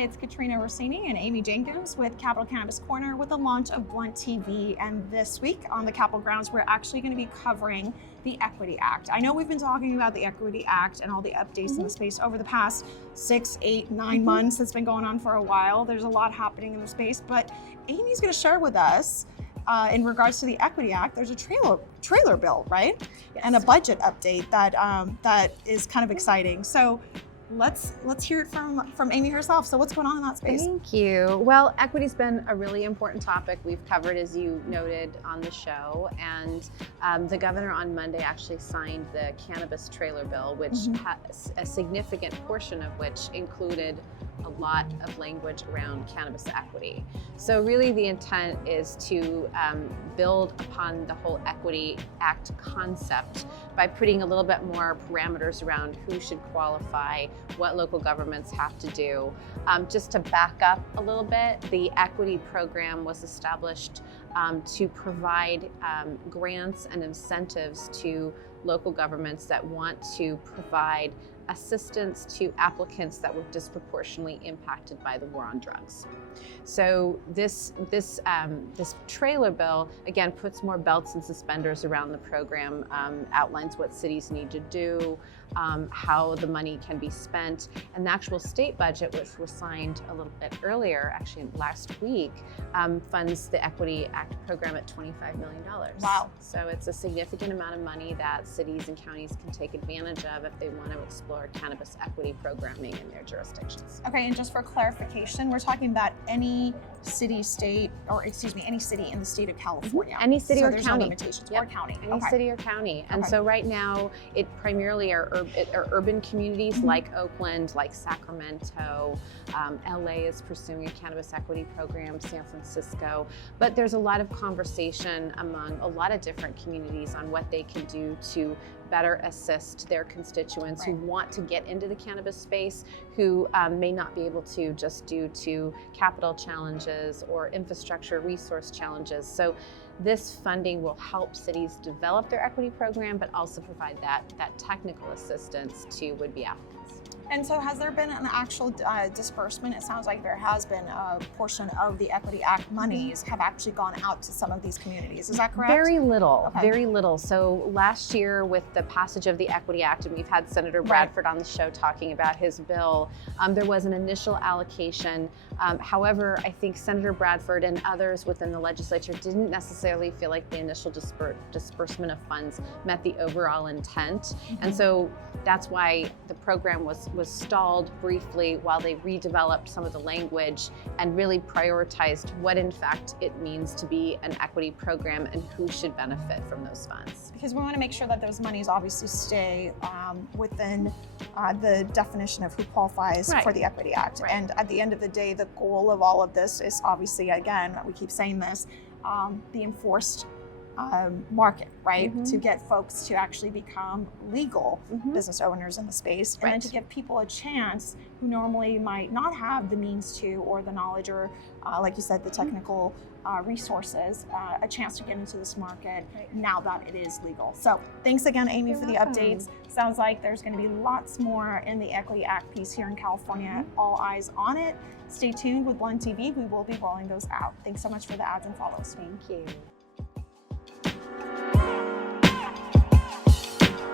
Hi, it's Katrina Rossini and Amy Jenkins with Capitol Cannabis Corner with the launch of BlunTV. And this week on the Capitol grounds, we're actually going to be covering the Equity Act. I know we've been talking about the Equity Act and all the updates in the space over the past 6, 8, 9 months. It's been going on for a while. There's a lot happening in the space, but Amy's going to share with us in regards to the Equity Act, there's a trailer bill, right? Yes. And a budget update that that is kind of exciting. So let's hear it from Amy herself. So what's going on in that space? Thank you. Well, equity's been a really important topic we've covered, as you noted on the show. And the governor on Monday actually signed the cannabis trailer bill, which has a significant portion of which included a lot of language around cannabis equity. So really the intent is to build upon the whole Equity Act concept by putting a little bit more parameters around who should qualify, what local governments have to do. Just to back up a little bit, the equity program was established to provide grants and incentives to local governments that want to provide assistance to applicants that were disproportionately impacted by the war on drugs. So this trailer bill, again, puts more belts and suspenders around the program, outlines what cities need to do, how the money can be spent, and the actual state budget, which was signed a little bit earlier, actually last week, funds the Equity Act program at $25 million. Wow. So it's a significant amount of money that cities and counties can take advantage of if they want to explore cannabis equity programming in their jurisdictions. Okay, and just for clarification, we're talking about any city, state, or excuse me, any city in the state of California. Any city or there's county. No limitations. Or county. Any city or county. And so right now, it primarily are urban communities like Oakland, like Sacramento. LA is pursuing a cannabis equity program, San Francisco. But there's a lot of conversation among a lot of different communities on what they can do to better assist their constituents who want to get into the cannabis space, who may not be able to just due to capital challenges or infrastructure resource challenges. So this funding will help cities develop their equity program, but also provide that technical assistance to would-be applicants. And so has there been an actual disbursement? It sounds like there has been a portion of the Equity Act monies have actually gone out to some of these communities. Is that correct? Very little, very little. So last year with the passage of the Equity Act, and we've had Senator Bradford on the show talking about his bill, there was an initial allocation. However, I think Senator Bradford and others within the legislature didn't necessarily feel like the initial disbursement of funds met the overall intent. And so that's why the program was stalled briefly while they redeveloped some of the language and really prioritized what in fact it means to be an equity program and who should benefit from those funds. Because we want to make sure that those monies obviously stay within the definition of who qualifies for the Equity Act. And at the end of the day, the goal of all of this is obviously, again, we keep saying this, the enforced market, right? To get folks to actually become legal business owners in the space, and then to give people a chance who normally might not have the means to, or the knowledge, or like you said, the technical resources, a chance to get into this market now that it is legal. So thanks again, Amy, for the updates. Sounds like there's going to be lots more in the Equity Act piece here in California. All eyes on it. Stay tuned with BlunTV. We will be rolling those out. Thanks so much for the ads and follows. Thank you.